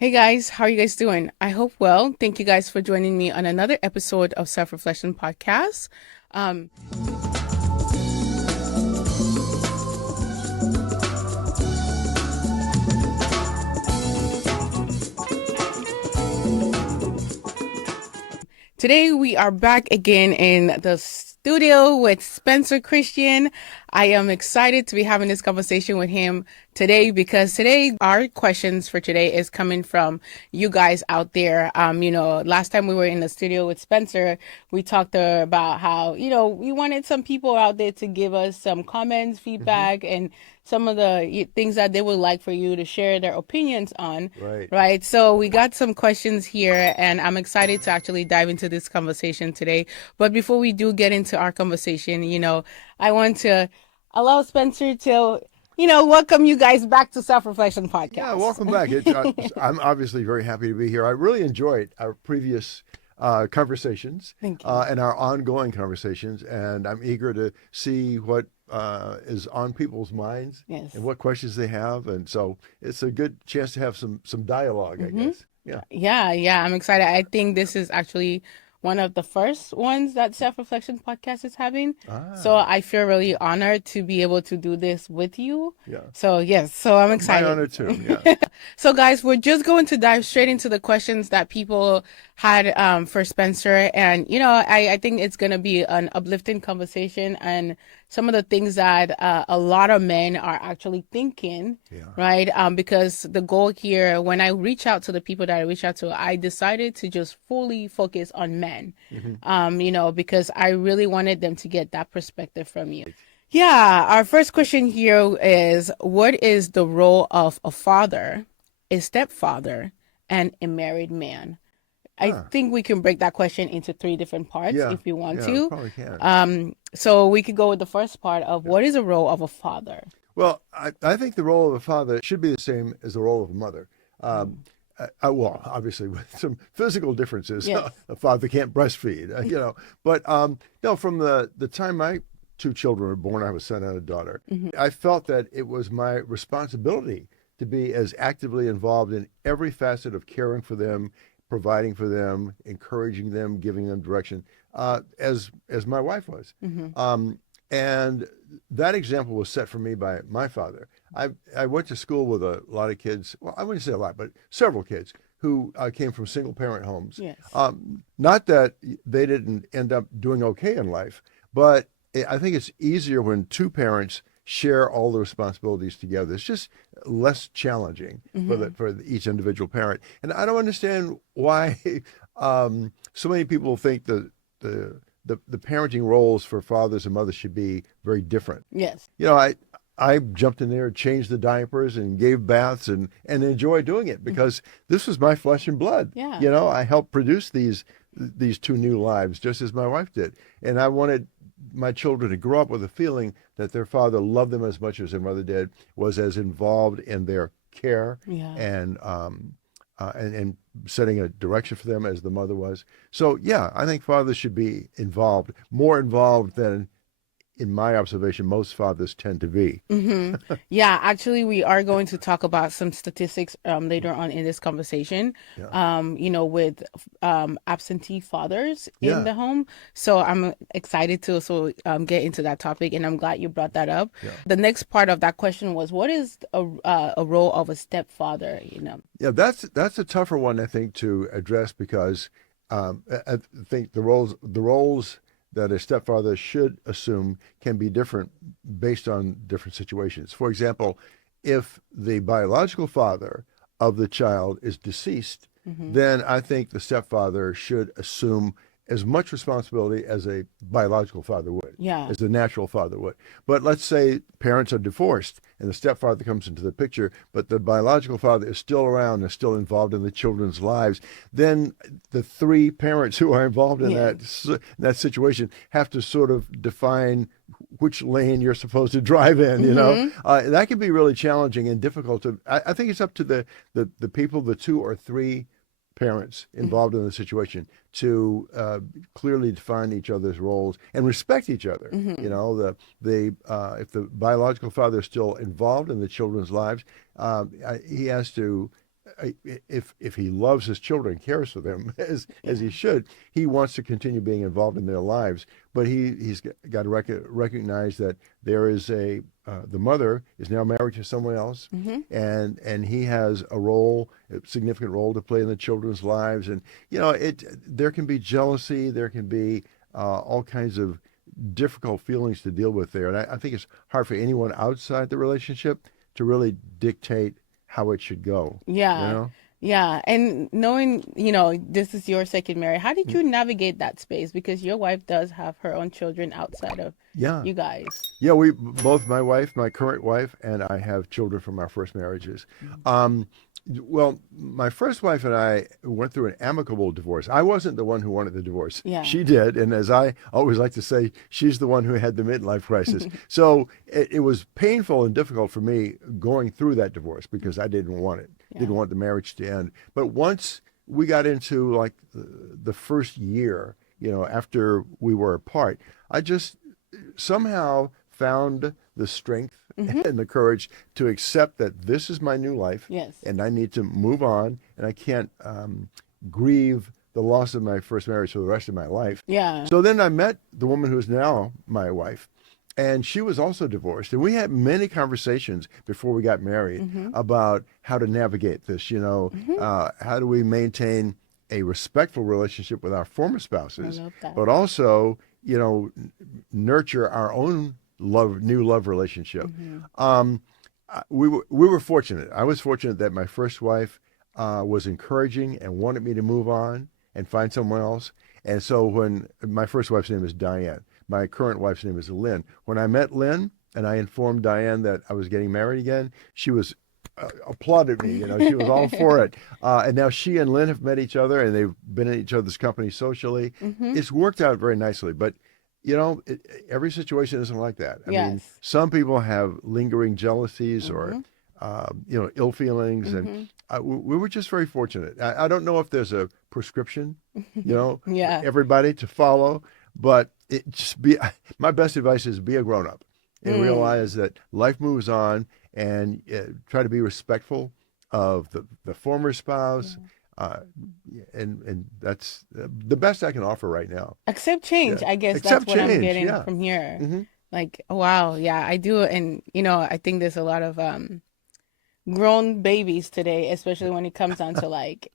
Hey guys, how are you guys doing? I hope well. Thank you guys for joining me on another episode of Self Reflection Podcast. Um, Today we are back again in the studio with Spencer Christian. I am excited to be having this conversation with him today because today our questions for today is coming from you guys out there. Last time we were in the studio with Spencer, we talked about how, we wanted some people out there to give us some comments, Hmm. feedback, and some of the things that they would like for you to share their opinions on. Right. Right. So we got some questions here, and I'm excited to actually dive into this conversation today. But before we do get into our conversation, I want to allow Spencer to, welcome you guys back to Self Reflection Yeah, Podcast. welcome back. I'm obviously very happy to be here. I really enjoyed our previous conversations Thank you. and our ongoing conversations, and I'm eager to see what is on people's minds Yes. and what questions they have. And so it's a good chance to have some dialogue, I Mm-hmm. guess. Yeah. Yeah, I'm excited. I think this is actually one of the first ones that Self Reflection Podcast is having. So Ah, I feel really honored to be able to do this with you. yeah. So, yes, so I'm My excited. honor too. Yeah. So, guys, we're just going to dive straight into the questions that people had for Spencer. And, I think it's going to be an uplifting conversation and some of the things that a lot of men are actually thinking, Yeah. right? Because the goal here, when I reach out to the people that I reach out to, I decided to just fully focus on men, Hmm. because I really wanted them to get that perspective from you. Right. Yeah, our first question here is what is the role of a father, a stepfather, and a married man? I Ah, think we can break that question into three different parts yeah. if you want Yeah, to. probably can. So we could go with the first part of Yeah. what is a role of a father? Well, I think the role of a father should be the same as the role of a mother. Um, Mm. well, obviously with some physical differences, Yes. a father can't breastfeed, But no, from the time my two children were born, I have a son and a daughter. Hmm. I felt that it was my responsibility to be as actively involved in every facet of caring for them, providing for them, encouraging them, giving them direction, as my wife was. Hmm. Um, and that example was set for me by my father. I went to school with a lot of kids. Well, I wouldn't say a lot, but several kids who came from single parent homes. Yes. Not that they didn't end up doing okay in life, but I think it's easier when two parents share all the responsibilities together. It's just less challenging Hmm. for each individual parent. And I don't understand why so many people think the parenting roles for fathers and mothers should be very different. Yes. You know, I jumped in there, changed the diapers, and gave baths, and enjoyed doing it Hmm. because this was my flesh and blood. Yeah. You know, I helped produce these two new lives just as my wife did, and I wanted my children to grow up with a feeling that their father loved them as much as their mother did, was as involved in their care Yeah. and and setting a direction for them as the mother was. So yeah, I think fathers should be involved, more involved than, in my observation, most fathers tend to be. Hmm. Yeah, actually, we are going to talk about some statistics later on in this conversation, Yeah, with absentee fathers in yeah, the home. So I'm excited to also get into that topic, and I'm glad you brought that up. yeah, The next part of that question was, what is a role of a stepfather? yeah. That's a tougher one, I think, to address because I think the roles that a stepfather should assume can be different based on different situations. For example, if the biological father of the child is deceased, Hmm. then I think the stepfather should assume as much responsibility as a biological father would, Yeah. as the natural father would. But let's say parents are divorced and the stepfather comes into the picture, but the biological father is still around and still involved in the children's lives. Then the three parents who are involved in Yeah. that situation have to sort of define which lane you're supposed to drive in. Hmm. That can be really challenging and difficult to. I think it's up to the people, the two or three parents involved in the situation to clearly define each other's roles and respect each other. You Hmm. know, the if the biological father is still involved in the children's lives, he has to if he loves his children, cares for them as he should, he wants to continue being involved in their lives. But he's got to recognize that there is the mother is now married to someone else, and he has a significant role to play in the children's lives. And there can be jealousy, there can be all kinds of difficult feelings to deal with there. And I think it's hard for anyone outside the relationship to really dictate how it should go. Yeah. Yeah. And knowing, this is your second marriage, how did you navigate that space? Because your wife does have her own children outside of Yeah. you guys. Yeah, we both, my current wife, and I have children from our first marriages. Well, my first wife and I went through an amicable divorce. I wasn't the one who wanted the divorce. Yeah. She did, and as I always like to say, she's the one who had the midlife crisis. So it was painful and difficult for me going through that divorce because I didn't want it. Yeah. Didn't want the marriage to end. But once we got into like the first year, after we were apart, I just somehow found the strength and the courage to accept that this is my new life. Yes. And I need to move on, and I can't grieve the loss of my first marriage for the rest of my life. Yeah. So then I met the woman who is now my wife, and she was also divorced. And we had many conversations before we got married about how to navigate this, how do we maintain a respectful relationship with our former spouses, I love that. but also, nurture our own new love relationship. We were fortunate. I was fortunate that my first wife was encouraging and wanted me to move on and find someone else. And so when my first wife's name is Diane, my current wife's name is Lynn. When I met Lynn and I informed Diane that I was getting married again, she was applauded me. She was all for it. And now she and Lynn have met each other, and they've been in each other's company socially. It's worked out very nicely. But every situation isn't like that. I mean, some people have lingering jealousies or ill feelings, and we were just very fortunate. I don't know if there's a prescription, everybody to follow, but my best advice is be a grown up and realize that life moves on, and try to be respectful of the former spouse. And that's the best I can offer right now. Accept change. I guess Accept that's what I'm change, getting yeah. from here. Like, wow, yeah, I do. And, I think there's a lot of grown babies today, especially when it comes down to like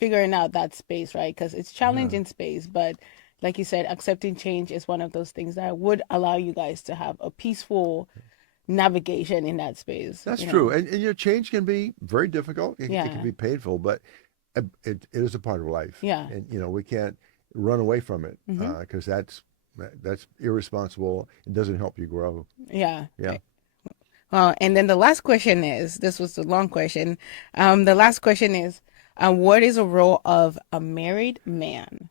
figuring out that space, right? Because it's challenging space, but like you said, accepting change is one of those things that would allow you guys to have a peaceful navigation in that space. That's true. And your change can be very difficult. It can be painful, but it is a part of life. Yeah. And, we can't run away from it because that's irresponsible. It doesn't help you grow. Yeah. Yeah. Well, and then the last question is, this was the long question. The last question is, what is a role of a married man?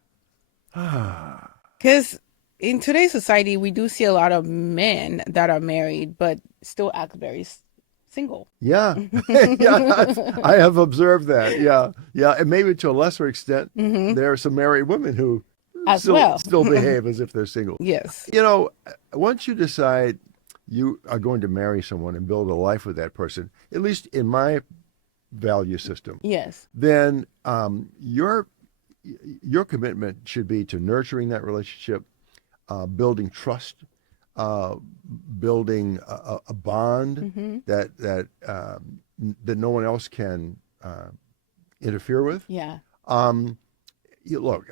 Because in today's society, we do see a lot of men that are married, but still act very single. Yeah. I have observed that. Yeah. Yeah. And maybe to a lesser extent, there are some married women who still behave as if they're single. Yes. Once you decide you are going to marry someone and build a life with that person, at least in my value system, yes, then your commitment should be to nurturing that relationship, building trust, building a bond that no one else can interfere with. Yeah. Look,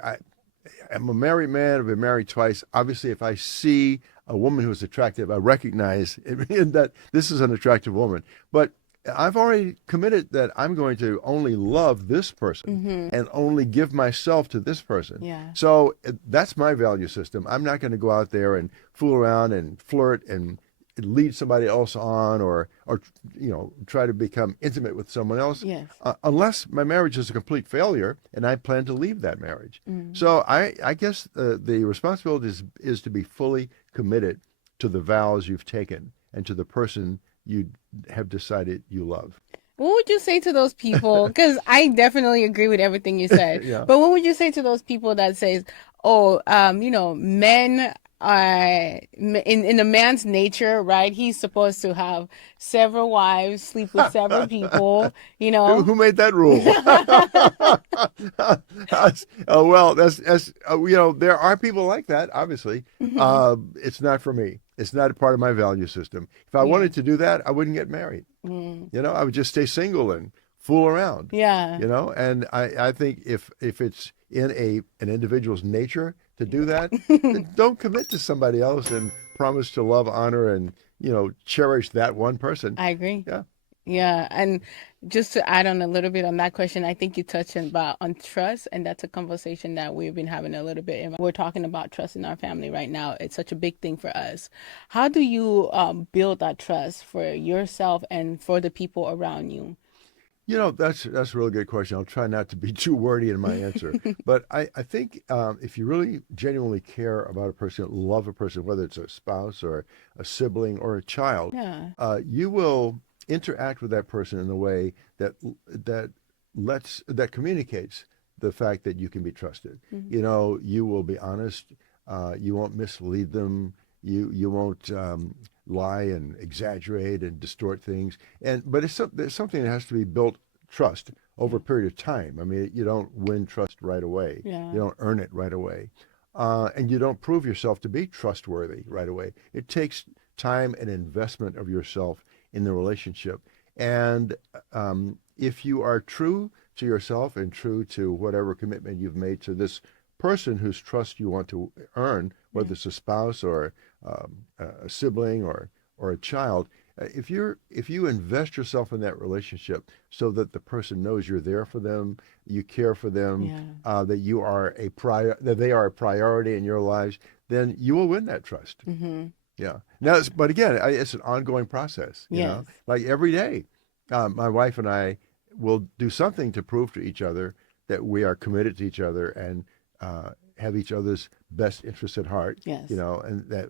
I'm a married man. I've been married twice. Obviously, if I see a woman who is attractive, I recognize that this is an attractive woman. But I've already committed that I'm going to only love this person and only give myself to this person. Yeah. So that's my value system. I'm not going to go out there and fool around and flirt and lead somebody else on or try to become intimate with someone else. Yes. Unless my marriage is a complete failure and I plan to leave that marriage. So I guess the responsibility is to be fully committed to the vows you've taken and to the person you have decided you love. What would you say to those people? Because I definitely agree with everything you said. Yeah. But what would you say to those people that says, men in a man's nature, right? He's supposed to have several wives, sleep with several people, you know. Who made that rule? Well, that's there are people like that. Obviously, Hmm. it's not for me. It's not a part of my value system. If I Yeah. wanted to do that, I wouldn't get married. Mm. I would just stay single and fool around. Yeah. And I think if it's in an individual's nature to do that, then don't commit to somebody else and promise to love, honor, and cherish that one person. I agree. Yeah. Yeah, and just to add on a little bit on that question, I think you touched on trust, and that's a conversation that we've been having a little bit. We're talking about trust in our family right now. It's such a big thing for us. How do you build that trust for yourself and for the people around you? That's a really good question. I'll try not to be too wordy in my answer, but I think if you really genuinely care about a person, love a person, whether it's a spouse or a sibling or a child, Yeah. you will interact with that person in a way that that communicates the fact that you can be trusted. Mhm. You will be honest. You won't mislead them. You won't lie and exaggerate and distort things. But there's something that has to be built trust over Yeah. a period of time. I mean, you don't win trust right away. Yeah. You don't earn it right away, and you don't prove yourself to be trustworthy right away. It takes time and investment of yourself in the relationship. And if you are true to yourself and true to whatever commitment you've made to this person whose trust you want to earn, Yeah. whether it's a spouse or a sibling or a child, if you invest yourself in that relationship so that the person knows you're there for them, you care for them, Yeah. that that they are a priority in your lives, then you will win that trust. Mm-hmm. Yeah. Now, but again, it's an ongoing process. Yes. Like every day, my wife and I will do something to prove to each other that we are committed to each other and have each other's best interests at heart. Yes. And that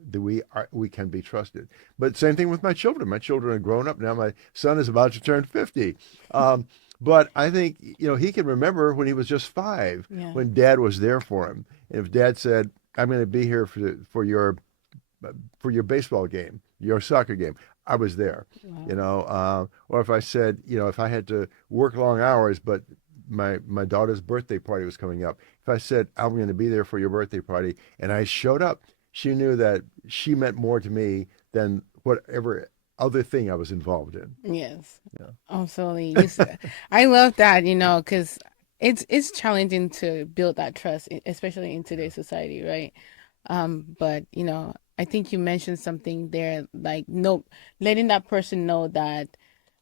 we can be trusted. But same thing with my children. My children are grown up now. My son is about to turn 50. Um, but I think he can remember when he was just 5, Yeah. when Dad was there for him. And if Dad said, "I'm going to be here for your baseball game, your soccer game," I was there. Wow. Or if I said, if I had to work long hours, but my daughter's birthday party was coming up, if I said, "I'm going to be there for your birthday party," and I showed up, she knew that she meant more to me than whatever other thing I was involved in. Yes. Yeah. Absolutely. I love that, because it's challenging to build that trust, especially in today's society, right? But I think you mentioned something there, like no, letting that person know that,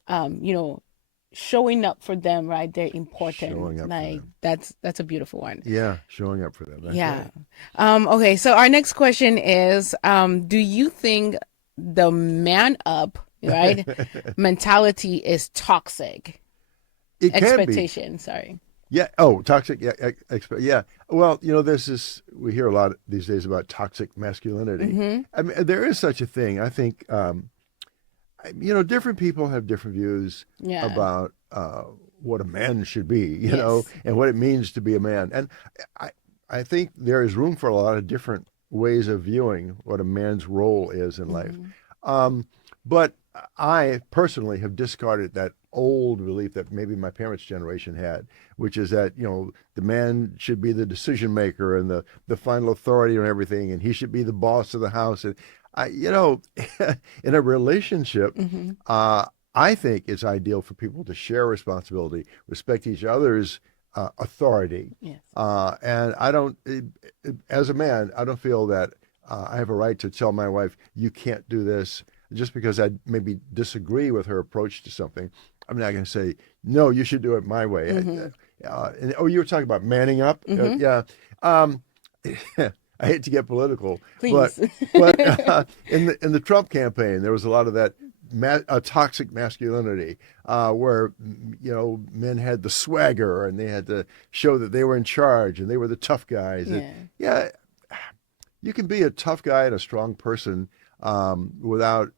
you know, showing up for them, right? They're important. Showing up for Like them. that's a beautiful one. Yeah, showing up for them. That's Yeah. right. Okay, so our next question is, do you think the man up, right, mentality is toxic? It can be. Expectation, sorry. Yeah. Oh, toxic. Yeah. Yeah. Well, there's this. We hear a lot these days about toxic masculinity. Mm-hmm. I mean, there is such a thing. I think, different people have different views Yeah. about what a man should be, Yes. and what it means to be a man. And I, I think there is room for a lot of different ways of viewing what a man's role is in life. Mm-hmm. Um, but I personally have discarded that old belief that maybe my parents' generation had, which is that, the man should be the decision maker and the final authority on everything, and he should be the boss of the house. And in a relationship, Mm-hmm. I think it's ideal for people to share responsibility, respect each other's authority. Yes. And as a man, I don't feel that I have a right to tell my wife, "You can't do this," just because I maybe disagree with her approach to something. I'm not going to say, "No, you should do it my way." Mm-hmm. You were talking about manning up. Mm-hmm. Yeah. Um, I hate to get political, but Please. in the Trump campaign, there was a lot of that toxic masculinity, where men had the swagger and they had to show that they were in charge and they were the tough guys. And, Yeah. yeah, you can be a tough guy and a strong person without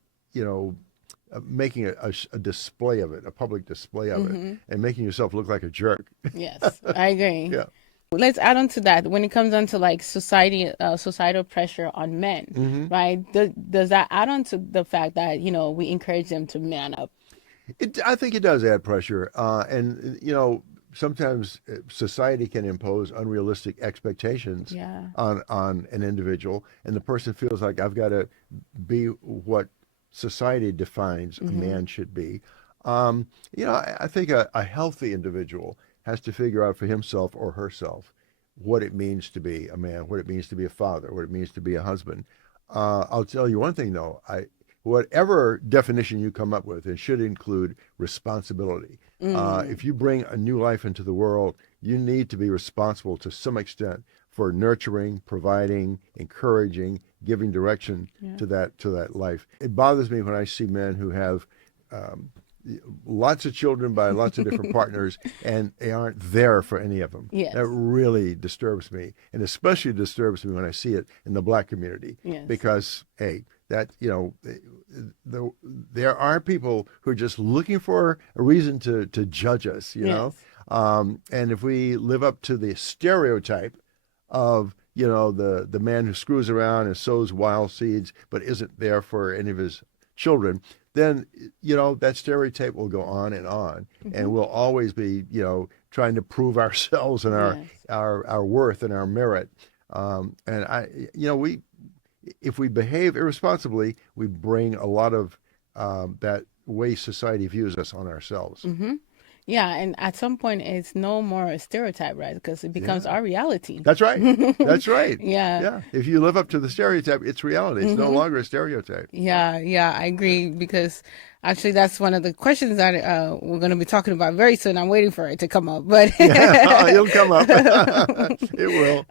making a display of it, a public display of it, Mm-hmm. and making yourself look like a jerk. Yes, I agree. Yeah. Let's add on to that. When it comes down to like societal pressure on men, Hmm. right? Does that add on to the fact that, we encourage them to man up? I think it does add pressure, and sometimes society can impose unrealistic expectations Yeah. on an individual, and the person feels like I've got to be what society defines a Mm-hmm. man should be. I think a healthy individual has to figure out for himself or herself what it means to be a man, what it means to be a father, what it means to be a husband. I'll tell you one thing though, whatever definition you come up with, it should include responsibility. Mm. If you bring a new life into the world, you need to be responsible to some extent for nurturing, providing, encouraging, giving direction Yeah. to that life. It bothers me when I see men who have um, lots of children by lots of different partners, and they aren't there for any of them. That Yes. really disturbs me, and especially disturbs me when I see it in the black community, Yes. because hey, there are people who are just looking for a reason to judge us, Yes. and if we live up to the stereotype of the man who screws around and sows wild seeds but isn't there for any of his children, then that stereotype will go on, Mm-hmm. and we'll always be trying to prove ourselves and our Yes. our our worth and our merit. And we if we behave irresponsibly, we bring a lot of that way society views us on ourselves. Mm-hmm. Yeah, and at some point, it's no more a stereotype, right? Because it becomes Yeah, our reality. that's right. That's right. Yeah. Yeah, if you live up to the stereotype, it's reality. It's no Mm-hmm. longer a stereotype. Yeah, yeah, I agree because actually that's one of the questions that we're going to be talking about very soon. I'm waiting for it to come up, but Yeah, it'll come up. It will.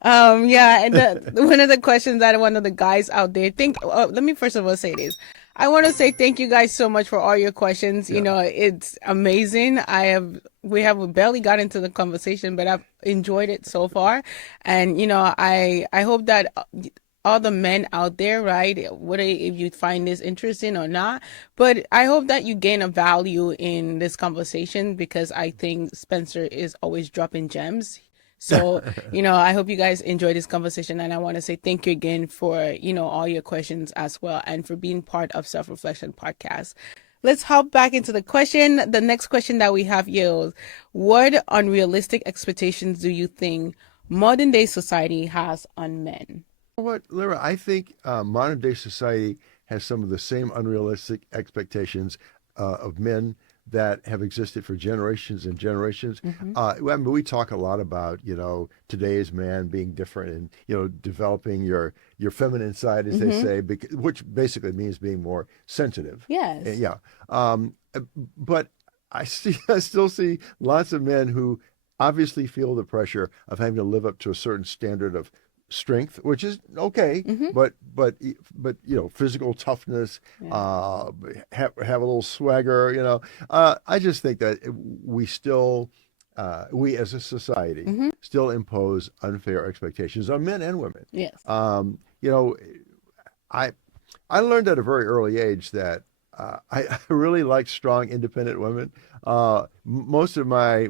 yeah, and one of the questions that one of the guys out there think. Let me first of all say this. I want to say thank you guys so much for all your questions. Yeah. It's amazing. We have barely got into the conversation, but I've enjoyed it so far, and I hope that all the men out there, right? Whether if you find this interesting or not, but I hope that you gain a value in this conversation because I think Spencer is always dropping gems. So, I hope you guys enjoy this conversation, and I want to say thank you again for, all your questions as well and for being part of Self Reflection Podcast. Let's hop back into the question. The next question that we have here is, what unrealistic expectations do you think modern day society has on men? What, Lyra? I think modern day society has some of the same unrealistic expectations of men that have existed for generations and generations. Mm-hmm. I mean, we talk a lot about today's man being different and developing your feminine side, as they Mm-hmm. say, which basically means being more sensitive. Yes. Yeah, but I still see lots of men who obviously feel the pressure of having to live up to a certain standard of strength, which is okay, Mm-hmm. but physical toughness, Yeah. have a little swagger. I just think that we as a society Mm-hmm. still impose unfair expectations on men and women. Yes. You know, I I learned at a very early age that I really like strong, independent women. Most of my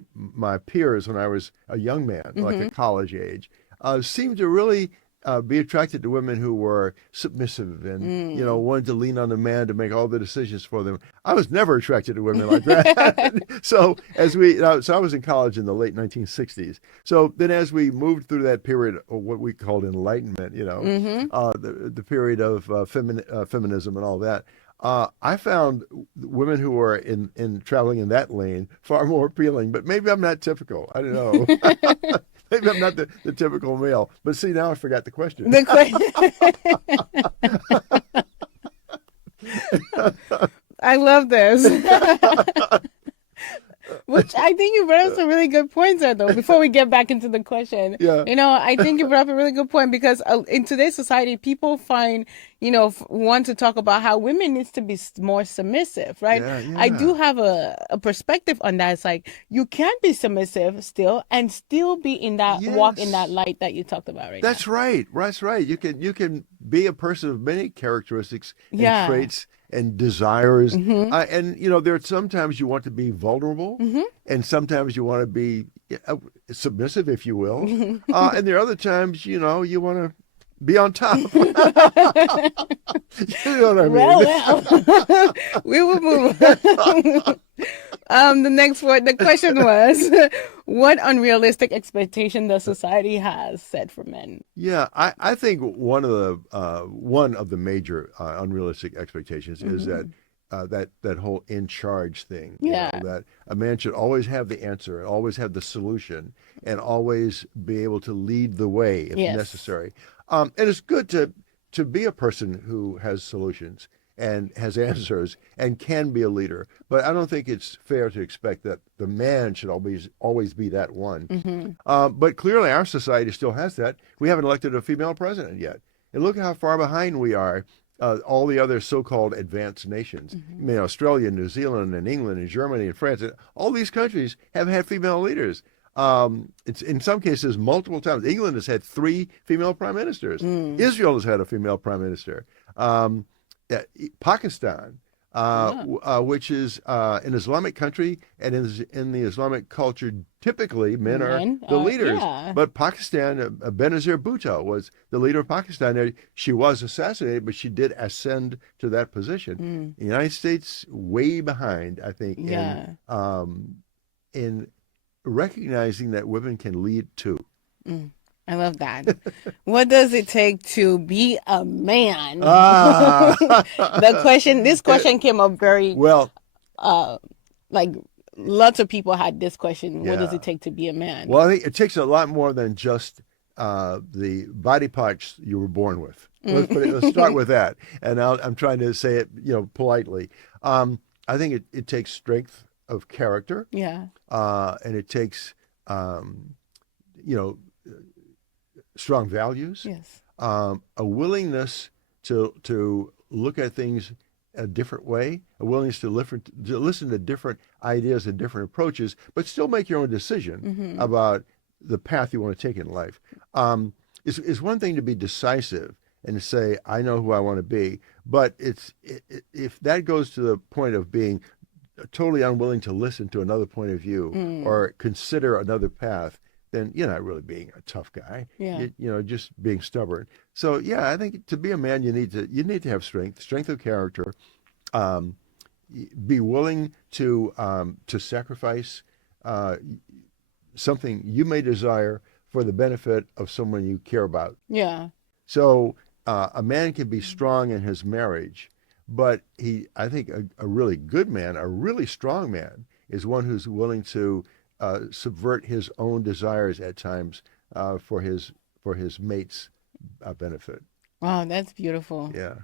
peers, when I was a young man, like Mm-hmm. at college age, seemed to really be attracted to women who were submissive and Mm. wanted to lean on a man to make all the decisions for them. I was never attracted to women like that. So I was in college in the late 1960s. So then, as we moved through that period of what we called enlightenment, Mm-hmm. the period of feminism and all that. I found women who were in traveling in that lane far more appealing, but maybe I'm not typical. I don't know. Maybe I'm not the typical male. But see, now I forgot the question. The question. I love this. Which I think you brought up some really good points there, though. Before we get back into the question, Yeah. I think you brought up a really good point because in today's society, people find, want to talk about how women needs to be more submissive, right? Yeah, I yeah. do have a perspective on that. It's like you can be submissive still and still be in that walk in that Yes. light that you talked about That's right. That's right. You can be a person of many characteristics and Yeah. traits and desires. Mm-hmm. And there are sometimes you want to be vulnerable, Mm-hmm. and sometimes you want to be submissive, if you will. And there are other times, you want to be on top. You know what I Well, mean? well, we will move. The next one, the question was, what unrealistic expectation does society has set for men? Yeah, I think one of the major unrealistic expectations is that Mm-hmm. that whole in charge thing. Yeah. That a man should always have the answer and always have the solution and always be able to lead the way if Yes. necessary. And it's good to be a person who has solutions and has answers and can be a leader. But I don't think it's fair to expect that the man should always be that one. Mm-hmm. But clearly, our society still has that. We haven't elected a female president yet. And look how far behind we are. All the other so-called advanced nations. I Mm-hmm. mean, Australia, New Zealand, and England, and Germany, and France, and all these countries have had female leaders. It's in some cases multiple times. England has had 3 female prime ministers. Mm. Israel has had a female prime minister. Um, Pakistan, Yeah. which is an Islamic country, and in the Islamic culture, typically men are Men the are, leaders. yeah. But Pakistan, Benazir Bhutto was the leader of Pakistan. She was assassinated, but she did ascend to that position. Mm. The United States way behind, I think, Yeah. in recognizing that women can lead too. Mm. I love that. What does it take to be a man? Ah, This question came up very, well, like lots of people had this question. What does yeah. it take to be a man? Well, I think it takes a lot more than just the body parts you were born with. Let's start with that. And I'm trying to say it, politely. I think it takes strength of character, Yeah. and it takes, you know, strong values, Yes. a willingness to look at things a different way, a willingness to listen to different ideas and different approaches, but still make your own decision Mm-hmm. about the path you want to take in life. It's one thing to be decisive and to say, I know who I want to be, but if that goes to the point of being totally unwilling to listen to another point of view Mm. or consider another path, then you're not really being a tough guy. Yeah. Just being stubborn. So yeah, I think to be a man, you need to have strength of character, um, be willing to sacrifice uh, something you may desire for the benefit of someone you care about. Yeah. So a man can be strong in his marriage, but I think a really good man, a really strong man, is one who's willing to subvert his own desires at times for his mate's benefit. Wow, that's beautiful. Yeah.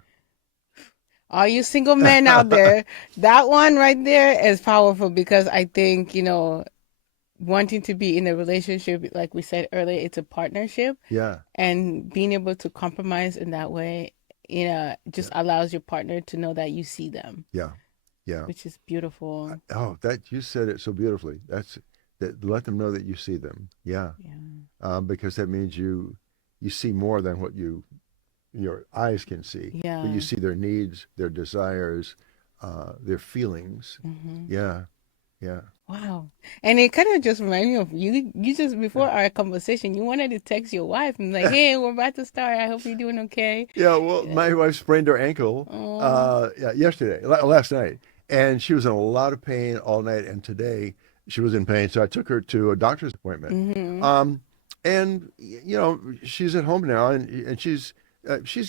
All you single men out there, that one right there is powerful because I think, wanting to be in a relationship, like we said earlier, it's a partnership, Yeah. and being able to compromise in that way, just allows your partner to know that you see them, Yeah. Yeah. which is beautiful. Oh, that you said it so beautifully. That let them know that you see them. Yeah. Yeah. Because that means you see more than what your eyes can see. Yeah. But you see their needs, their desires, their feelings. Hmm. Yeah. Yeah. Wow. And it kind of just reminded me of you. You just, before our conversation, you wanted to text your wife and like, hey, we're about to start. I hope you're doing okay. Yeah, well, my wife sprained her ankle Oh. last night, and she was in a lot of pain all night. And today she was in pain, so I took her to a doctor's appointment. Hmm. And she's at home now, and she's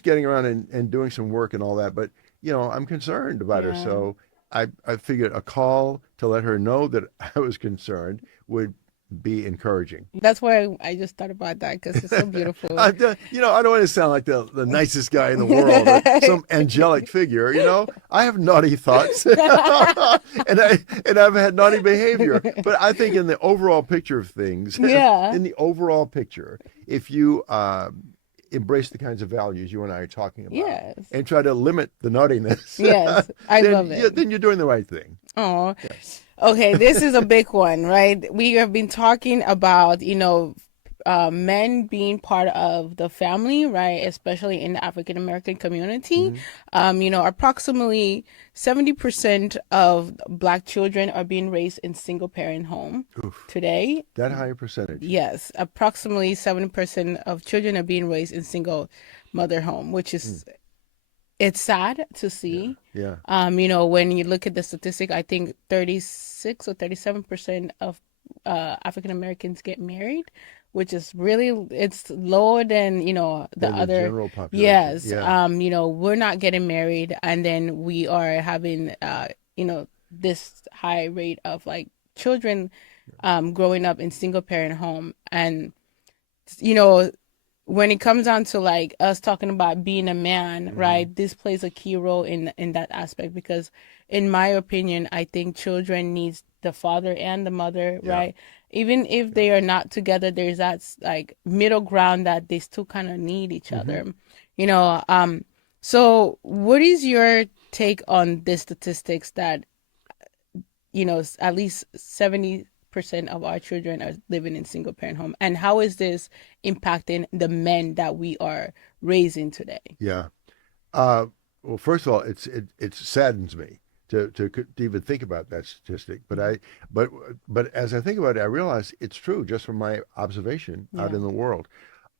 getting around and doing some work and all that. But I'm concerned about her, Yeah. so I figured a call to let her know that I was concerned would be encouraging. That's why I just thought about that because it's so beautiful. I don't want to sound like the nicest guy in the world or some angelic figure. I have naughty thoughts, and I've had naughty behavior. But I think in the overall picture of things, Yeah. in the overall picture, if you embrace the kinds of values you and I are talking about, Yes. and try to limit the naughtiness, Yes, I then, love it. then you're doing the right thing. Oh, okay. This is a big one, right? We have been talking about, men being part of the family, right? Especially in the African American community. Hmm. Approximately 70% of Black children are being raised in single parent home Oof, today. that high a percentage. Yes, approximately 70% of children are being raised in single mother home, which Mm. is it's sad to Yeah, see. yeah. When you look at the statistic, I think 36 or 37% of African Americans get married, which is really it's lower than, the Than the other. general population. Yes, Yeah. we're not getting married, and then we are having this high rate of like children growing up in single parent home. And you know when it comes down to like us talking about being a man, Hmm. right? This plays a key role in that aspect because, in my opinion, I think children needs the father and the mother, Yeah, right? Even if yeah. they are not together, there's that like middle ground that they still kind of need each Hmm. other, you know. So what is your take on the statistics that at least 70% of our children are living in single parent home, and how is this impacting the men that we are raising today? Yeah. Uh, well, first of all, it saddens me to even think about that statistic. But but as I think about it, I realize it's true just from my observation out Yeah. in the world.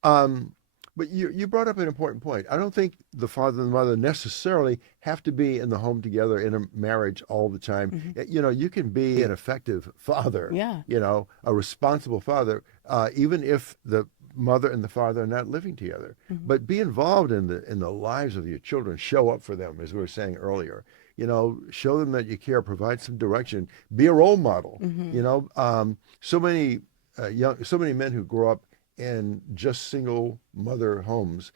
Um, but you brought up an important point. I don't think the father and the mother necessarily have to be in the home together in a marriage all the time. Hmm. You can be an effective father, Yeah. a responsible father, even if the mother and the father are not living together. Hmm. But be involved in the lives of your children. Show up for them, as we were saying earlier. Show them that you care. Provide some direction. Be a role model. Hmm. So many men who grow up in just single mother homes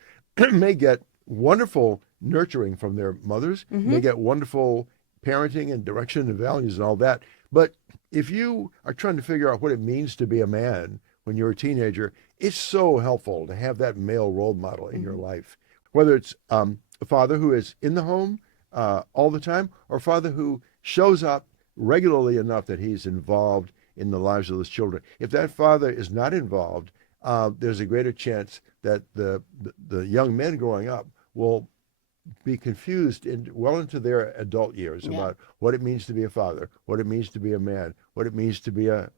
may get wonderful nurturing from their mothers, Hmm. may get wonderful parenting and direction and values and all that. But if you are trying to figure out what it means to be a man when you're a teenager, it's so helpful to have that male role model in your Hmm. life. Whether it's a father who is in the home all the time or a father who shows up regularly enough that he's involved in the lives of those children. If that father is not involved, there's a greater chance that the young men growing up will be confused well into their adult years Yeah. about what it means to be a father, what it means to be a man, what it means to be a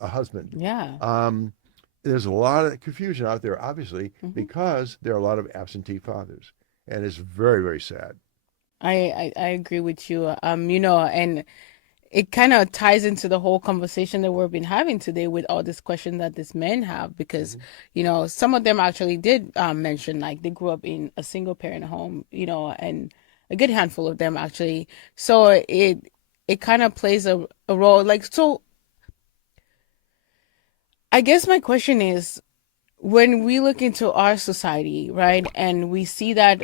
husband. Yeah. Um, there's a lot of confusion out there, obviously, Hmm. because there are a lot of absentee fathers, and it's very, very sad. I agree with you. And it kind of ties into the whole conversation that we've been having today with all this question that these men have because Hmm. some of them actually did mention like they grew up in a single parent home, and a good handful of them actually. So it kind of plays a role. Like, so I guess my question is, when we look into our society, right, and we see that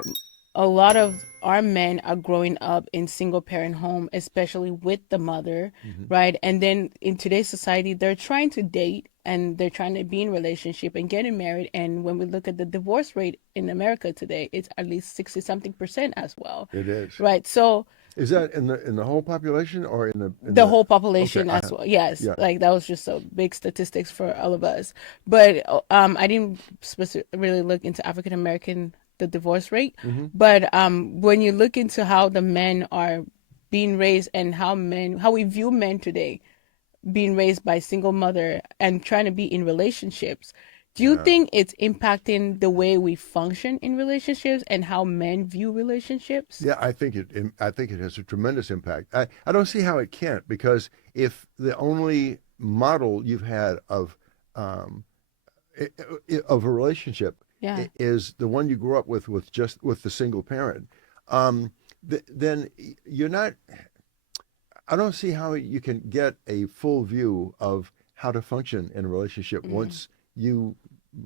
a lot of our men are growing up in single parent home, especially with the mother, Hmm. right? And then in today's society, they're trying to date and they're trying to be in relationship and getting married. And when we look at the divorce rate in America today, it's at least 60 something percent as well, It is. right? So Is that in the whole population or in the the? whole Okay. population as well. Yes, Yeah. like that was just a big statistics for all of us. But I didn't really look into African American the divorce rate. Hmm. But when you look into how the men are being raised and how we view men today being raised by single mother and trying to be in relationships, do you Yeah. think it's impacting the way we function in relationships and how men view relationships? Yeah, I think it has a tremendous impact. I don't see how it can't because if the only model you've had um, of a relationship Yeah. is the one you grew up with just with the single parent, um, then you're not. I don't see how you can get a full view of how to function in a relationship Mm-hmm. once you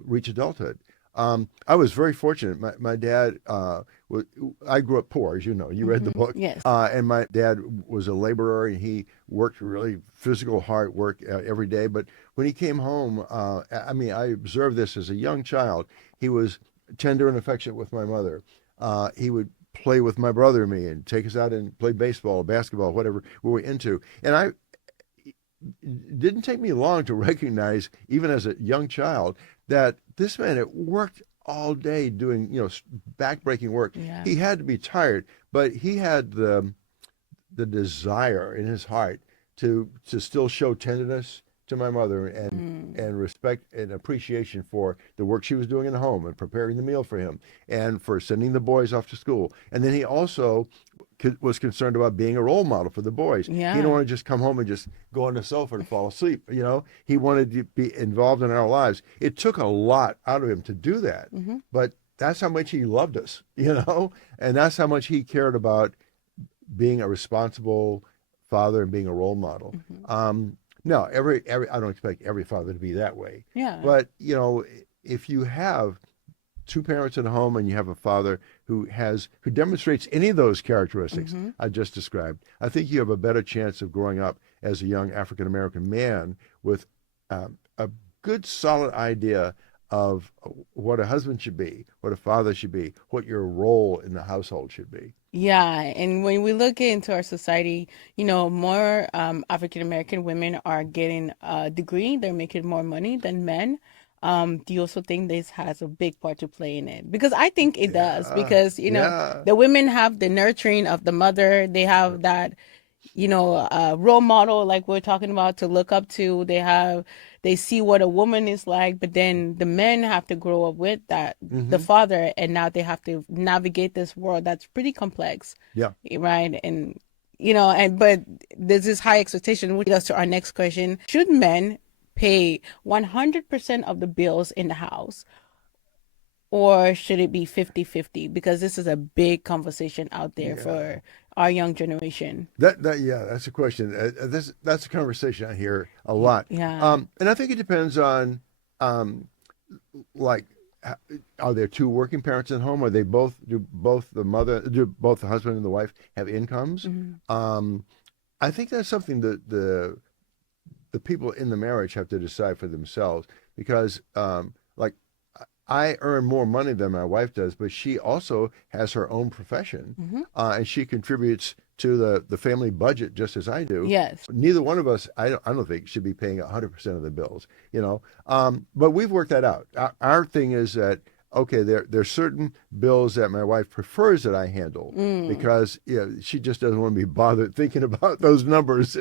reach adulthood. I was very fortunate. My dad, I grew up poor, as you know. You read the Mm-hmm. book, Yes. and my dad was a laborer, and he worked really physical, hard work every day. But when he came home, I mean, I observed this as a young child. He was tender and affectionate with my mother. He would play with my brother and me and take us out and play baseball, basketball, whatever we were into. And it didn't take me long to recognize, even as a young child, that this man had worked all day doing, backbreaking work. Yeah. He had to be tired, but he had the desire in his heart to still show tenderness to my mother and respect and appreciation for the work she was doing in the home and preparing the meal for him and for sending the boys off to school. And then he also was concerned about being a role model for the boys. He didn't Yeah. want to just come home and just go on the sofa and fall asleep. He wanted to be involved in our lives. It took a lot out of him to do that, Mm-hmm. but that's how much he loved us, and that's how much he cared about being a responsible father and being a role model. Mm-hmm. No, every I don't expect every father to be that way, Yeah. but if you have two parents in a home and you have a father who demonstrates any of those characteristics Mm-hmm. I just described, I think you have a better chance of growing up as a young African American man with a good solid idea of what a husband should be, what a father should be, what your role in the household should be. Yeah, and when we look into our society, more African American women are getting a degree. They're making more money than men. Do you also think this has a big part to play in it? Because I think it does. Yeah, Because, yeah. the women have the nurturing of the mother. They have that role model like we're talking about to look up to. They see what a woman is like, but then the men have to grow up with that, the Hmm. father, and now they have to navigate this world that's pretty complex, Yeah. right? And but there's this high expectation, which leads us to our next question. Should men pay 100% of the bills in the house, or should it be 50-50? Because this is a big conversation out there Yeah. for our young generation. Yeah, that's a question. That's a conversation I hear a lot. Yeah. And I think it depends on, like, are there two working parents at home? Are they both do both the husband and the wife have incomes? Mhm. Um, I think that's something that the people in the marriage have to decide for themselves because, like, I earn more money than my wife does, but she also has her own profession, Mhm. and she contributes to the family budget just as I do. Yes. Neither one of us, I don't think, should be paying 100% of the bills, But we've worked that out. Our thing is that okay, there's certain bills that my wife prefers that I handle Mm. because she just doesn't want to be bothered thinking about those numbers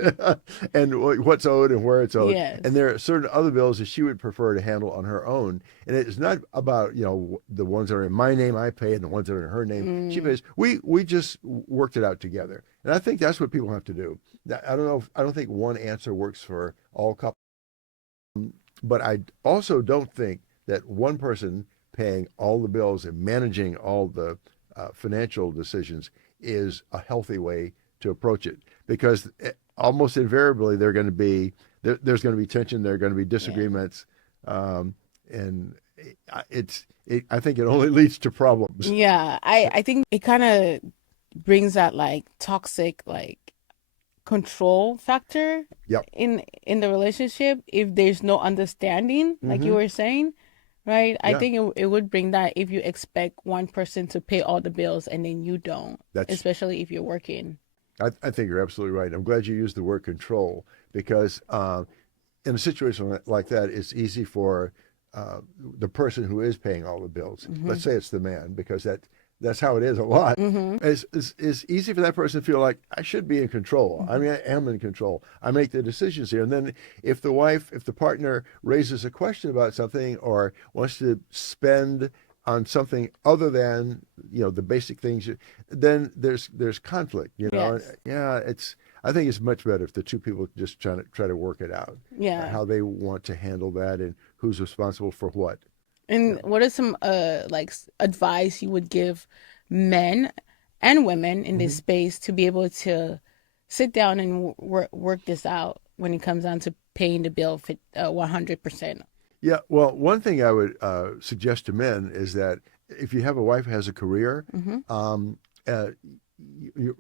and what's owed and where it's owed. And Yes. there are certain other bills that she would prefer to handle on her own. And it's not about the ones that are in my name I pay and the ones that are in her name she Mm. pays. We just worked it out together, and I think that's what people have to do. I don't know. I don't think one answer works for all couples, but I also don't think that one person paying all the bills and managing all the financial decisions is a healthy way to approach it because almost invariably there's going to be tension, there are going to be Yeah. disagreements, and I think it only leads to problems. Yeah. I think it kind of brings that like toxic like control factor Yep. in the relationship if there's no understanding, like you Hmm. were saying, right? I Yeah. think it would bring that if you expect one person to pay all the bills and then you don't, That's especially if you're working. I think you're absolutely right. I'm glad you used the word control because in a situation like that, it's easy for the person who is paying all the bills. Mm-hmm. Let's say it's the man, because that's how it is a lot. Mm-hmm. It's easy for that person to feel like I should be in control. I Mm-hmm. mean, I am in control. I make the decisions here. And then if the partner raises a question about something or wants to spend on something other than the basic things, then there's conflict. Yes. Yeah, I think it's much better if the two people just try to work it out, Yeah. how they want to handle that and who's responsible for what. And what are some advice you would give men and women in this Hmm. space to be able to sit down and work this out when it comes down to paying the bill for 100%? Yeah, well, one thing I would suggest to men is that if you have a wife who has a career, Mm-hmm. um, you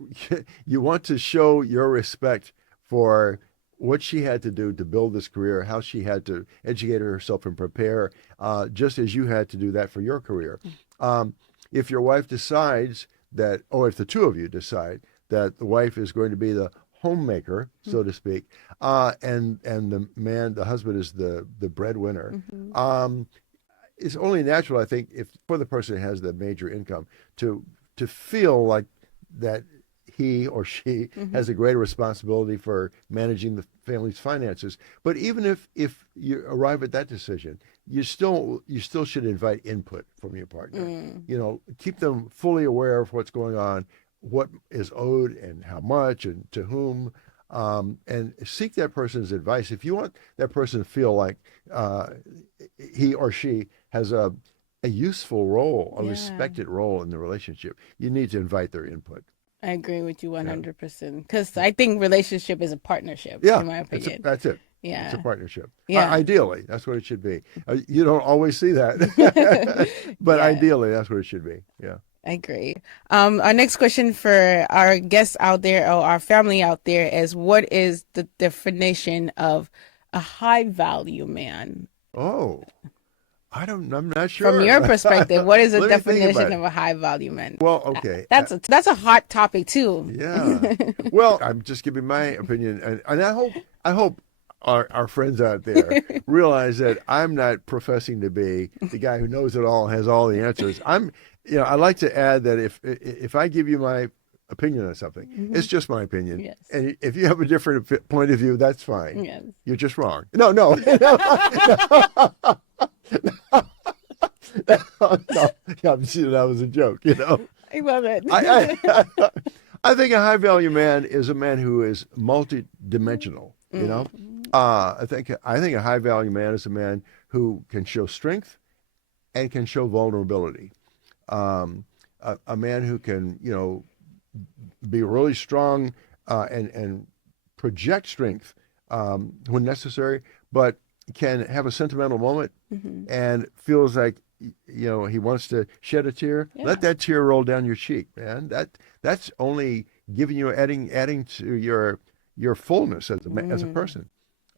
you want to show your respect for what she had to do to build this career, how she had to educate herself and prepare, just as you had to do that for your career. Um, if your wife decides that, or if the two of you decide that the wife is going to be the homemaker, so to speak, and the husband is the breadwinner. Mm-hmm. Um, it's only natural, I think, if for the person who has the major income to feel like that he or she Mm-hmm. has a greater responsibility for managing the family's finances. But even if you arrive at that decision, you still should invite input from your partner. Mm. Keep them fully aware of what's going on, what is owed and how much and to whom, and seek that person's advice. If you want that person to feel like uh, he or she has a useful role, a Yeah. respected role in the relationship, you need to invite their input. I agree with you Yeah. 100% because I think relationship is a partnership, Yeah, in my opinion. that's it. It's a Yeah. partnership. Yeah. Ideally, that's what it should be. You don't always see that, but Yeah. ideally, that's what it should be. Yeah. I agree. Our next question for our guests out there or our family out there is what is the definition of a high value man? Oh, I'm not From your sure. perspective, what is the Let me think definition about of it. a high value man? Well, okay. That's a hot topic too. Yeah. Well, I'm just giving my opinion, and I hope our friends out there realize that I'm not professing to be the guy who knows it all and has all the answers. I like to add that if I give you my opinion on something, Mhm. it's just my opinion, Yes. and if you have a different point of view, that's fine. Yes. You're just wrong. No, no, no. Yeah, see, that was a joke. I love it. I think a high value man is a man. Who is multi-dimensional. Mm. I think a high value man is a man who can show strength and can show vulnerability. A man who can be really strong and project strength when necessary, but can have a sentimental moment Mhm. and feels like he wants to shed a tear. Yeah. Let that tear roll down your cheek, man. That's only giving you adding to your fullness as a Mm. person.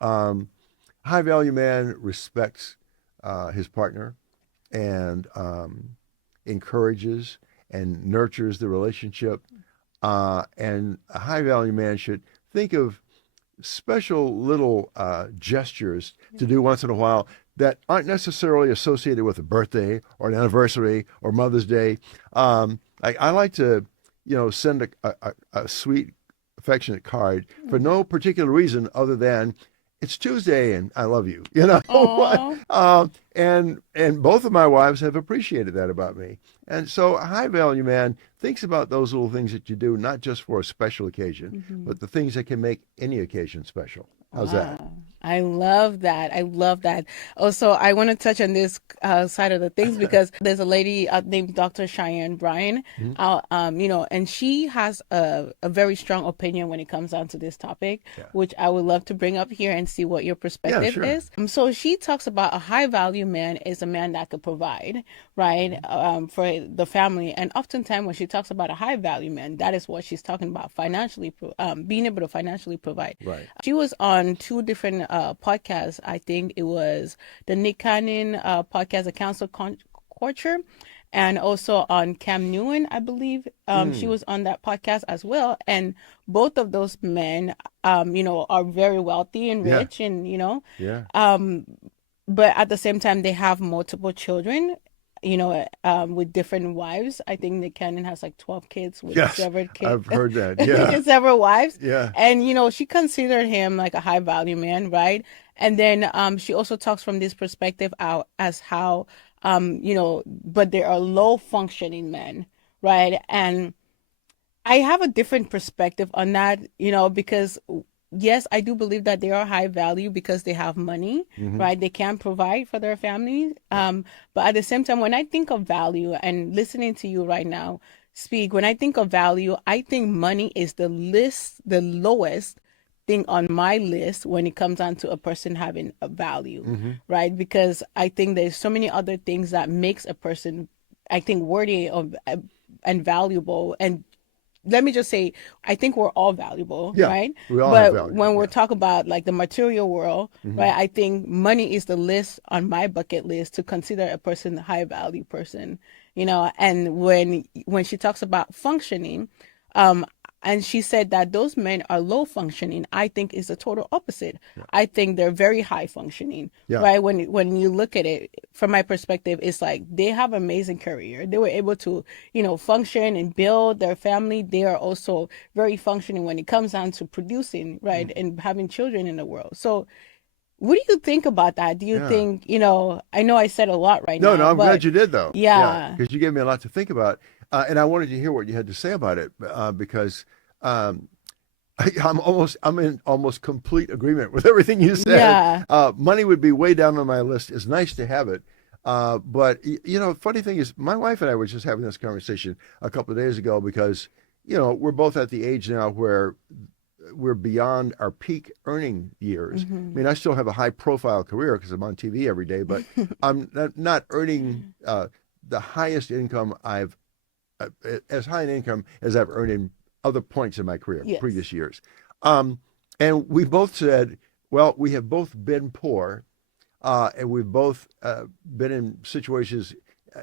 Um, High value man respects his partner and encourages and nurtures the relationship. And a high value man should think of special little gestures to do once in a while that aren't necessarily associated with a birthday or an anniversary or Mother's Day. I like to, send a sweet, affectionate card for no particular reason other than it's Tuesday and I love you. Aw. And both of my wives have appreciated that about me. And so a high value man thinks about those little things that you do, not just for a special occasion, Mhm. but the things that can make any occasion special. How's that? Wow. I love that. I love that. Also, I want to touch on this side of the things because there's a lady named Dr. Cheyenne Bryan, Mhm. and she has a very strong opinion when it comes down to this topic, Yeah. which I would love to bring up here and see what your Yeah, perspective sure. is. So she talks about a high value man is a man that could provide, right, for the family. And oftentimes when she talks about a high value man, that is what she's talking about financially, being able to financially provide. Right. She was on two different podcasts. I think it was the Nick Cannon podcast, The Council Culture, and also on Cam Newton, I believe. She Mm. was on that podcast as well. And both of those men, are very wealthy and Yeah. rich and, Yeah. um, but at the same time, they have multiple children. With different wives. I think Nick Cannon has like 12 kids with Yes. several kids, I've heard that. Yeah. several wives. Yeah. And, she considered him like a high value man, right? And then she also talks from this perspective out as how, but there are low functioning men, right? And I have a different perspective on that, because yes, I do believe that they are high value because they have money, Hmm. right? They can provide for their families. Yeah. But at the same time, when I think of value and listening to you right now speak, when I think of value, I think money is the lowest thing on my list when it comes down to a person having a value, Hmm. right? Because I think there's so many other things that makes a person, I think, worthy of and valuable. And let me just say, I think we're all valuable, Yeah. right? We all have But value. when we're Yeah. talking about like the material world, Hmm. right, I think money is the list on my bucket list to consider a person a high value person, And when she talks about functioning, um, And she said that those men are low functioning. I think is the total opposite. Yeah. I think they're very high functioning, Yeah. right? When you look at it from my perspective, it's like they have amazing career. They were able to, function and build their family. They are also very functioning when it comes down to producing, right? Mm. And having children in the world. So what do you think about that? Do you Yeah. think, I know I said a lot right No, now, I'm but glad you did though. Yeah, yeah, because you gave me a lot to think about, and I wanted to hear what you had to say about it because um, I'm in almost complete agreement with everything you said. yeah, Money would be way down on my list. It's nice to have it, but funny thing is, my wife and I were just having this conversation a couple of days ago because we're both at the age now where we're beyond our peak earning years. I hmm mean, I still have a high profile career because I'm on TV every day, but I'm not earning the highest income as high an income as I've earned in other points in my career, yes, previous years. Um, and we both said, well, we have both been poor, and we've both been in situations,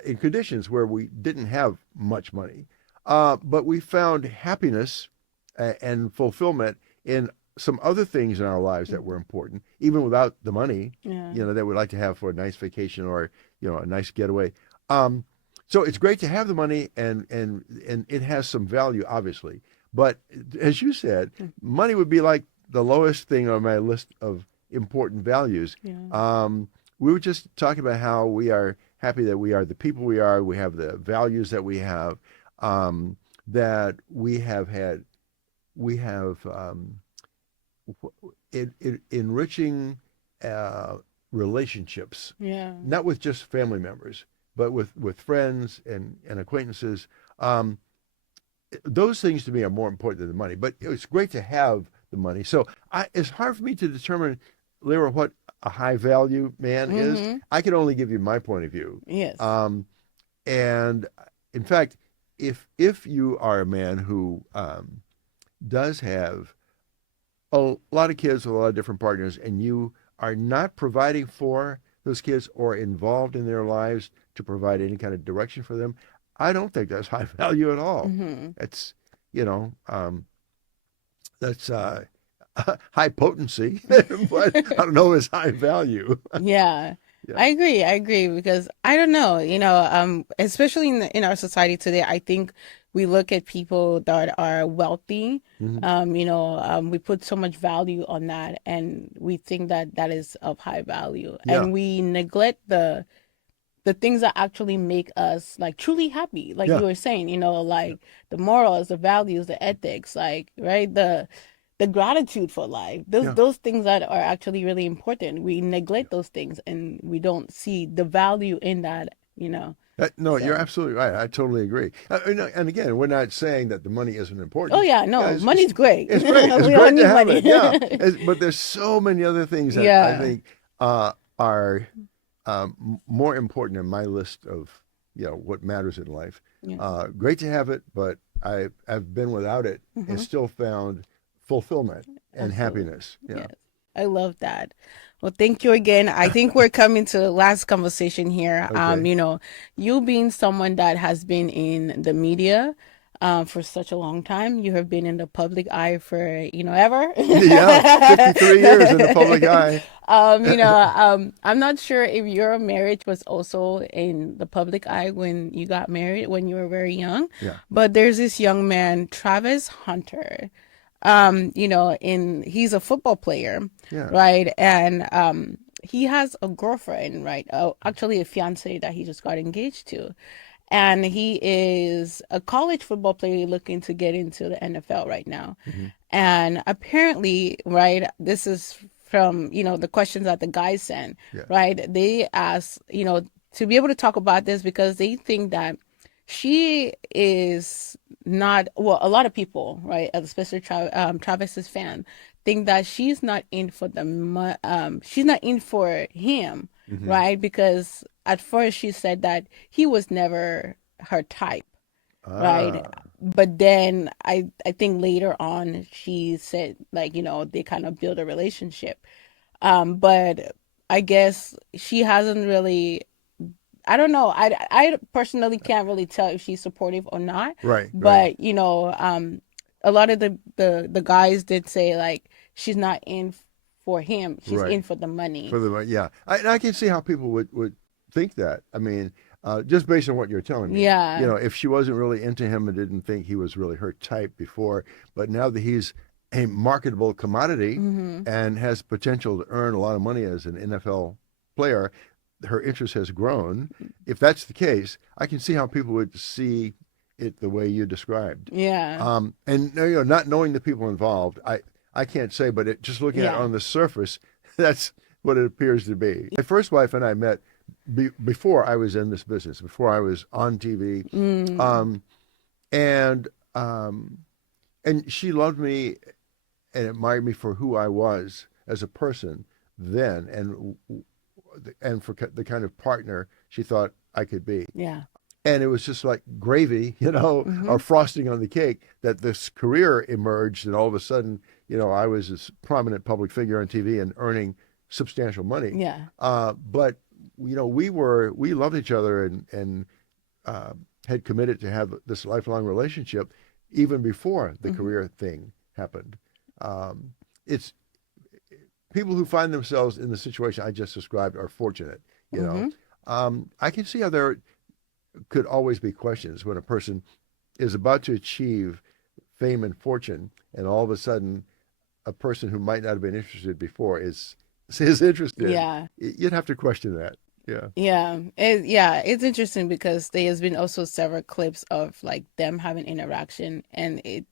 in conditions where we didn't have much money, but we found happiness and fulfillment in some other things in our lives that were important, even without the money, yeah, that we'd like to have for a nice vacation or, a nice getaway. Um, so it's great to have the money and it has some value, obviously. But as you said, money would be like the lowest thing on my list of important values. yeah, We were just talking about how we are happy that we are the people we are. We have the values that we have, that we have enriching uh, relationships, yeah, not with just family members, but with friends and acquaintances. Um, those things to me are more important than the money. But it's great to have the money. So it's hard for me to determine, Lyra, what a high value man is. hmm I can only give you my point of view. yes, Um, and in fact, if you are a man who does have a lot of kids with a lot of different partners, and you are not providing for those kids or involved in their lives to provide any kind of direction for them, I don't think that's high value at all. hmm It's, you know, that's high potency, but I don't know it's high value. yeah. Yeah. I agree because I don't know, especially in our society today, I think we look at people that are wealthy, Hmm. we put so much value on that and we think that that is of high value Yeah. and we neglect the things that actually make us like truly happy, like Yeah. you were saying, like the morals, the values, the ethics, like right, the gratitude for life. Those Yeah. those things that are actually really important. We Yeah. neglect those things and we don't see the value in that. No, you're So, absolutely right. I totally agree. And again, we're not saying that the money isn't oh important. yeah, Yeah, no, money's great. it's great. It's We all great to need have money. it. Yeah, but there's so many other things that I Yeah. think are more important in my list of what matters in life. Yeah. Great to have it, but I've been without it and hmm still found fulfillment and Absolutely. happiness. Yeah. Yes. I love that. Well, thank you again. I think we're coming to the last conversation here. Okay. You being someone that has been in the media for such a long time, you have been in the public eye for, ever. Yeah, 53 years in the public eye. I'm not sure if your marriage was also in the public eye when you got married when you were very young, Yeah. but there's this young man, Travis Hunter, he's a football player, Yeah. right? And he has a girlfriend, right? Actually a fiance that he just got engaged to. And he is a college football player looking to get into the NFL right now. Hmm. And apparently, right, this is from, the questions that the guys sent, Yeah. right? They ask, to be able to talk about this because they think that she is not, well, a lot of people, right, especially Travis's fan, think that she's not in for she's not in for him, Hmm. right? Because at first she said that he was never her type, right? Ah. But then I think later on she said like, they kind of build a relationship. But I guess she hasn't really, I don't know. I personally can't really tell if she's supportive or not. Right. Right. But a lot of the guys did say like she's not in for him, she's Right. in for the money. For the yeah, and I can see how people would think that. I mean, just based on what you're telling me, you Yeah. know, if she wasn't really into him and didn't think he was really her type before, but now that he's a marketable commodity Mm-hmm. and has potential to earn a lot of money as an NFL player, her interest has grown. If that's the case, I can see how people would see it the way you described. Yeah. And you know, not knowing the people involved, I can't say, but just looking at it Yeah. on the surface, that's what it appears to be. My first wife and I met before I was in this business, before I was on TV, Mm. um, and um, and she loved me and admired me for who I was as a person then, and for the kind of partner she thought I could be. Yeah. And it was just like gravy, you know, Mm-hmm. or frosting on the cake that this career emerged, and all of a sudden, you know, I was this prominent public figure on TV and earning substantial money. Yeah. But you know, we loved each other and uh, had committed to have this lifelong relationship even before the Mm-hmm. career thing happened. It's people who find themselves in the situation I just described are fortunate. You know, Mm-hmm. I can see how there could always be questions when a person is about to achieve fame and fortune, and all of a sudden, a person who might not have been interested before is interested. Yeah. You'd have to question that. Yeah. Yeah, it's interesting because there has been also several clips of like them having interaction, and it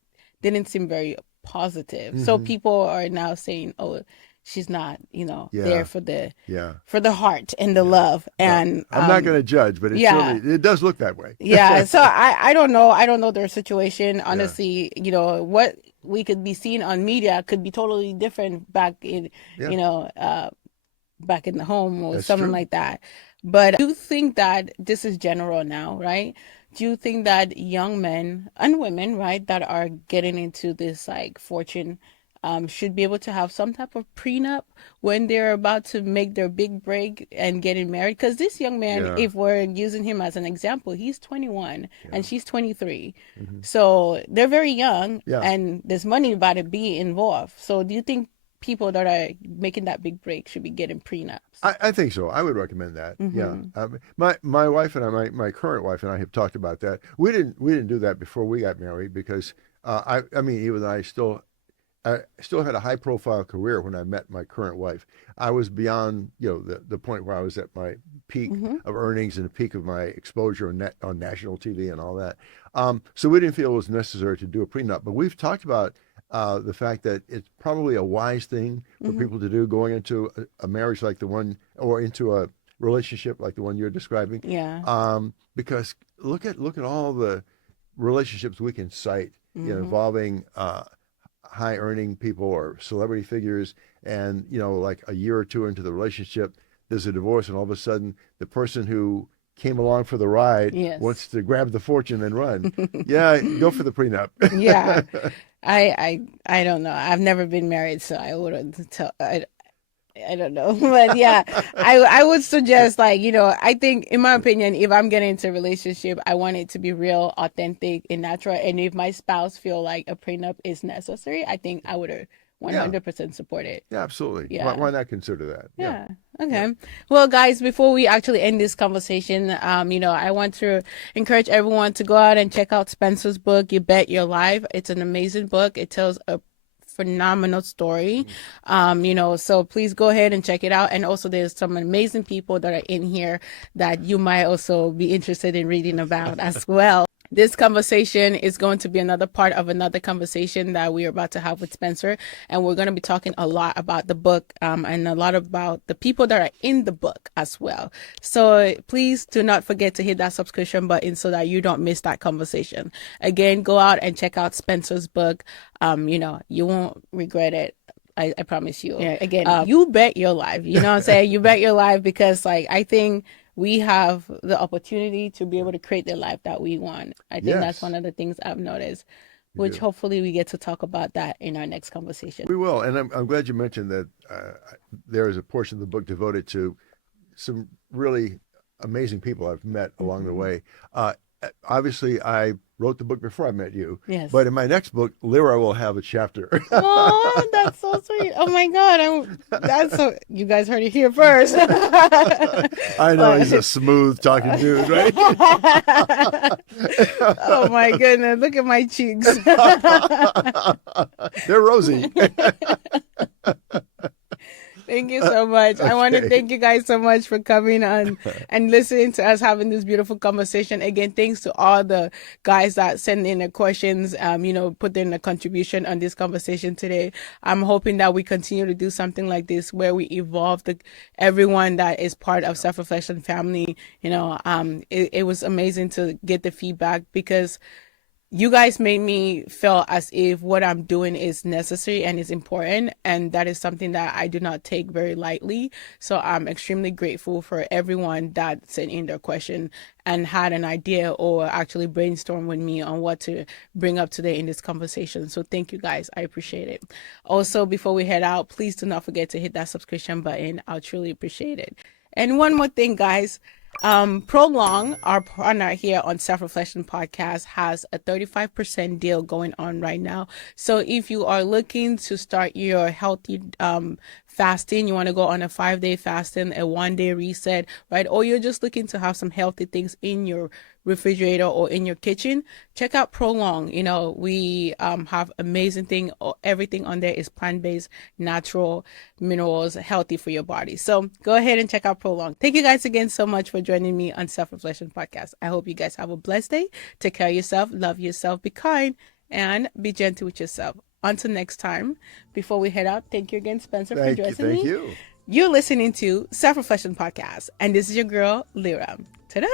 didn't seem very positive. So Mm-hmm. people are now saying, "Oh, she's not, there Yeah. Yeah. for the heart and the Yeah. love." Well, And I'm not going to judge, but yeah, it does look that way. yeah. So I don't know. I don't know their situation. Yeah. Honestly, what we could be seeing on media could be totally different back in, Yeah. you know, uh, back in the home or That's something true. like that. But do you think that this is general now, right? Do you think that young men and women, right, that are getting into this like fortune, should be able to have some type of prenup when they're about to make their big break and getting married? Because this young man, Yeah. if we're using him as an example, he's 21 Yeah. and she's 23. Hmm. So they're very young Yeah. and there's money about to be involved. So do you think people that are making that big break should be getting prenups? I think so. I would recommend that. Yeah. Mm-hmm. My wife and I, my current wife and I have talked about that. We didn't do that before we got married because I mean, even though I still had a high profile career when I met my current wife. I was beyond, you know, the point where I was at my peak Mm-hmm. of earnings and the peak of my exposure on national TV and all that. So we didn't feel it was necessary to do a prenup, but we've talked about the fact that it's probably a wise thing for Mm-hmm. people to do going into a marriage like the one, or into a relationship like the one you're describing, Yeah. because look at all the relationships we can cite, you know, Mm-hmm. involving high earning people or celebrity figures, and you know, like a year or two into the relationship there's a divorce, and all of a sudden the person who came along for the ride wants Yes. to grab the fortune and run. Yeah, go for the prenup. Yeah. I don't know. I've never been married, so I wouldn't tell. I don't know, but yeah, I would suggest like I think in my opinion, if I'm getting into a relationship, I want it to be real, authentic, and natural. And if my spouse feel like a prenup is necessary, I think I would Yeah, 100% support it. yeah, absolutely. Why, Yeah. why not consider that? Yeah, Yeah. yeah. Okay. Well, guys, before we actually end this conversation, I want to encourage everyone to go out and check out Spencer's book, You Bet Your Life. It's an amazing book. It tells a phenomenal story. So please go ahead and check it out. And also there's some amazing people that are in here that you might also be interested in reading about as well. This conversation is going to be another part of another conversation that we are about to have with Spencer. And we're going to be talking a lot about the book and a lot about the people that are in the book as well. So please do not forget to hit that subscription button so that you don't miss that conversation. Again, go out and check out Spencer's book. You won't regret it. I promise you. Yeah, again, you bet your life. You know what I'm saying? You bet your life because, like, I think we have the opportunity to be able to create the life that we want. I think that's one Yes, of the things I've noticed, we which do. hopefully we get to talk about that in our next conversation. We will, and I'm glad you mentioned that. There is a portion of the book devoted to some really amazing people I've met along the Mm-hmm. way. Obviously, I wrote the book before I met you. Yes. But in my next book, Lira will have a chapter. Oh, that's so sweet. Oh my God. That's so, you guys heard it here first. I know he's a But smooth talking dude, right? oh my goodness, look at my cheeks. They're rosy. Thank you so much. I want to Okay. thank you guys so much for coming on and listening to us having this beautiful conversation. Again, thanks to all the guys that send in their questions, put in a contribution on this conversation today. I'm hoping that we continue to do something like this where we evolve everyone that is part of Self-Reflection family. It was amazing to get the feedback because you guys made me feel as if what I'm doing is necessary and is important. And that is something that I do not take very lightly. So I'm extremely grateful for everyone that sent in their question and had an idea or actually brainstorm with me on what to bring up today in this conversation. So thank you guys. I appreciate it. Also, before we head out, please do not forget to hit that subscription button. I'll truly appreciate it. And one more thing, guys. Prolong, our partner here on Self-Reflection Podcast, has a 35% deal going on right now. So if you are looking to start your healthy fasting, you want to go on a 5-day fasting, a 1-day reset, right? Or you're just looking to have some healthy things in your refrigerator or in your kitchen, check out Prolong. We have amazing thing. Everything on there is plant-based, natural, minerals, healthy for your body. So go ahead and check out Prolong. Thank you guys again so much for joining me on Self-Reflection Podcast. I hope you guys have a blessed day. Take care of yourself, love yourself, be kind, and be gentle with yourself. Until next time, before we head out, thank you again, Spencer, for dressing me. Thank you. You're listening to Self-Reflection Podcast, and this is your girl, Lira. Ta-da!